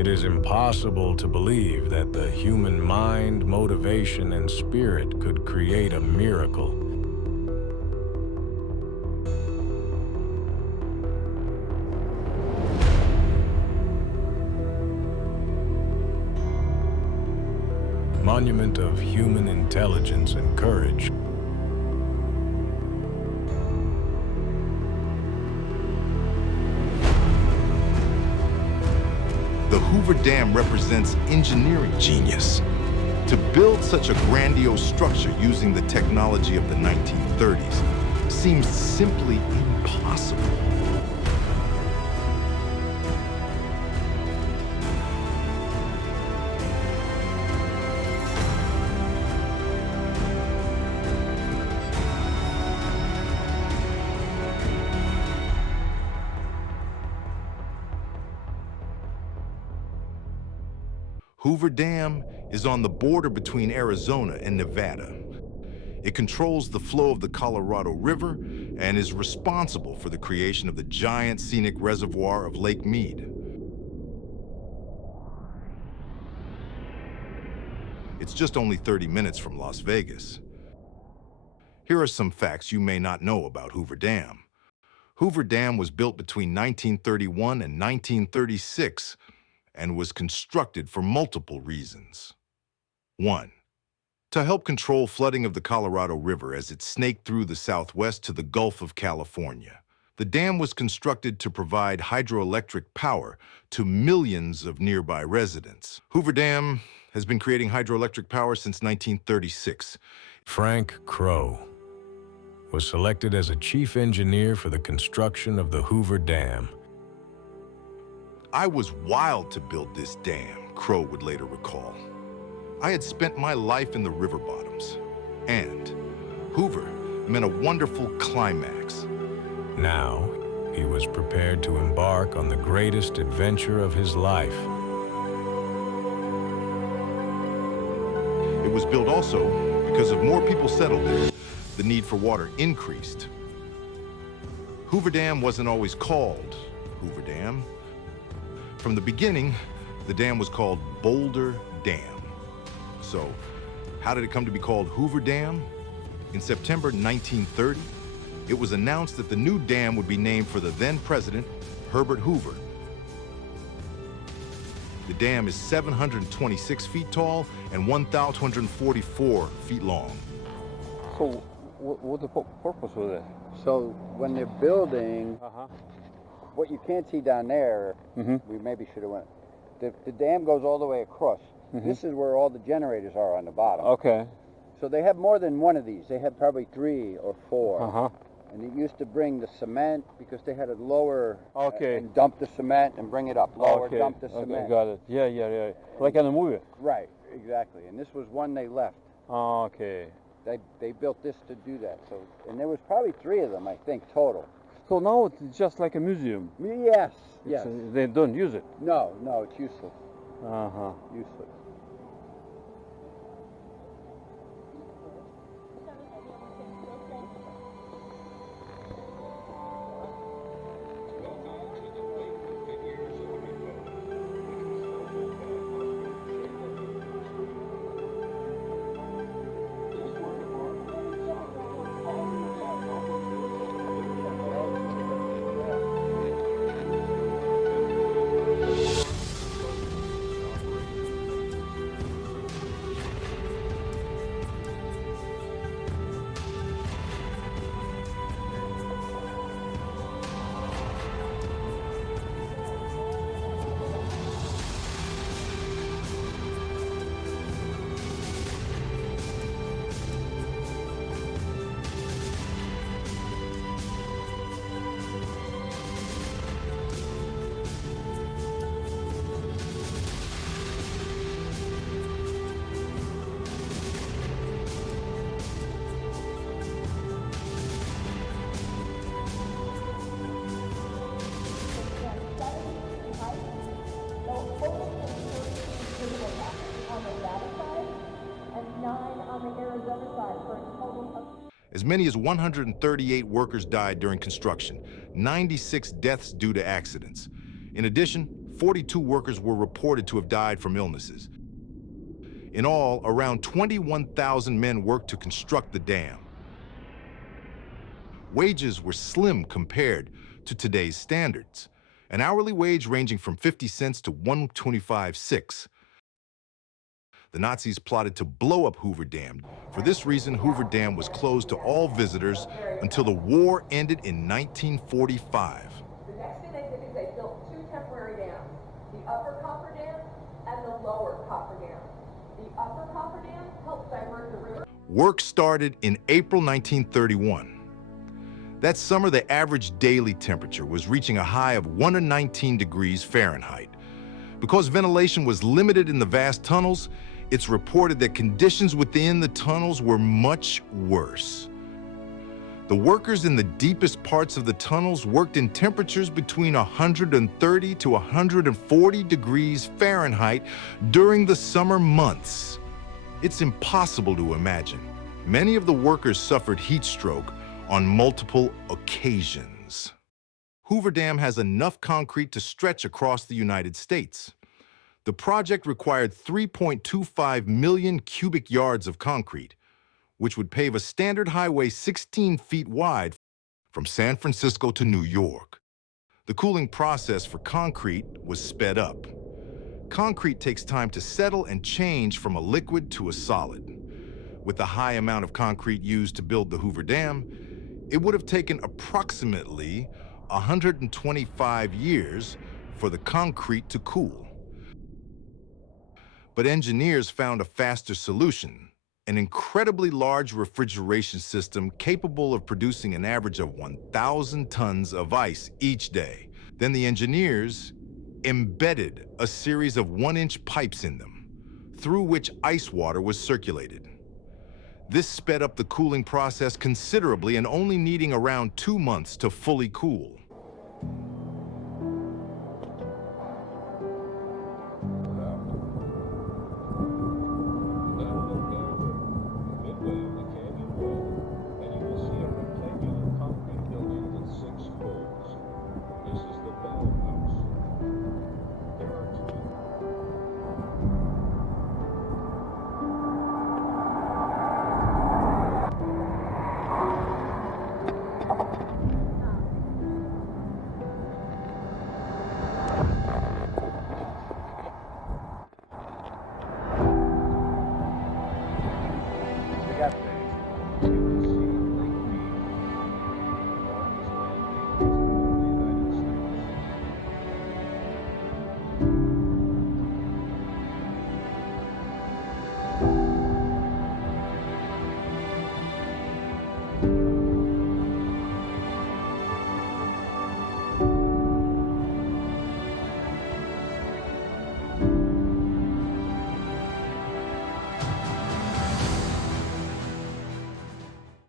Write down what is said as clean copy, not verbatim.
It is impossible to believe that the human mind, motivation, and spirit could create a miracle. Monument of human intelligence and courage. The Hoover Dam represents engineering genius. To build such a grandiose structure using the technology of the 1930s seems simply impossible. Hoover Dam is on the border between Arizona and Nevada. It controls the flow of the Colorado River and is responsible for the creation of the giant scenic reservoir of Lake Mead. It's just only 30 minutes from Las Vegas. Here are some facts you may not know about Hoover Dam. Hoover Dam was built between 1931 and 1936 and was constructed for multiple reasons. 1. To help control flooding of the Colorado River as it snaked through the southwest to the Gulf of California. The dam was constructed to provide hydroelectric power to millions of nearby residents. Hoover Dam has been creating hydroelectric power since 1936. Frank Crowe was selected as a chief engineer for the construction of the Hoover Dam. I was wild to build this dam, Crowe would later recall. I had spent my life in the river bottoms, and Hoover meant a wonderful climax. Now, he was prepared to embark on the greatest adventure of his life. It was built also because of more people settled there. The need for water increased. Hoover Dam wasn't always called Hoover Dam. From the beginning, the dam was called Boulder Dam. So, how did it come to be called Hoover Dam? In September 1930, it was announced that the new dam would be named for the then president, Herbert Hoover. The dam is 726 feet tall and 1,244 feet long. So, what's the purpose of it? So, when they're building, what you can't see down there, we maybe should have went. The dam goes all the way across. This is where all the generators are on the bottom. Okay. So they have more than one of these. They had probably 3 or 4. And they used to bring the cement because they had to lower and dump the cement and bring it up. Lower, dump the cement. Okay, got it. Yeah. Like in a movie. Right, exactly. And this was one they left. Okay. They built this to do that. So, and there was probably 3 of them, I think, total. So now it's just like a museum. Yes, yes. They don't use it. No, it's useless. Useless. As many as 138 workers died during construction, 96 deaths due to accidents. In addition, 42 workers were reported to have died from illnesses. In all, around 21,000 men worked to construct the dam. Wages were slim compared to today's standards, an hourly wage ranging from 50 cents to 125.6. The Nazis plotted to blow up Hoover Dam. For this reason, Hoover Dam was closed to all visitors until the war ended in 1945. The next thing they did is they built two temporary dams, the Upper Copper Dam and the Lower Copper Dam. The Upper Copper Dam helped divert the river. Work started in April 1931. That summer, the average daily temperature was reaching a high of 119 degrees Fahrenheit. Because ventilation was limited in the vast tunnels, it's reported that conditions within the tunnels were much worse. The workers in the deepest parts of the tunnels worked in temperatures between 130 to 140 degrees Fahrenheit during the summer months. It's impossible to imagine. Many of the workers suffered heat stroke on multiple occasions. Hoover Dam has enough concrete to stretch across the United States. The project required 3.25 million cubic yards of concrete, which would pave a standard highway 16 feet wide from San Francisco to New York. The cooling process for concrete was sped up. Concrete takes time to settle and change from a liquid to a solid. With the high amount of concrete used to build the Hoover Dam, it would have taken approximately 125 years for the concrete to cool. But engineers found a faster solution, an incredibly large refrigeration system capable of producing an average of 1,000 tons of ice each day. Then the engineers embedded a series of 1-inch pipes in them, through which ice water was circulated. This sped up the cooling process considerably and only needing around 2 months to fully cool.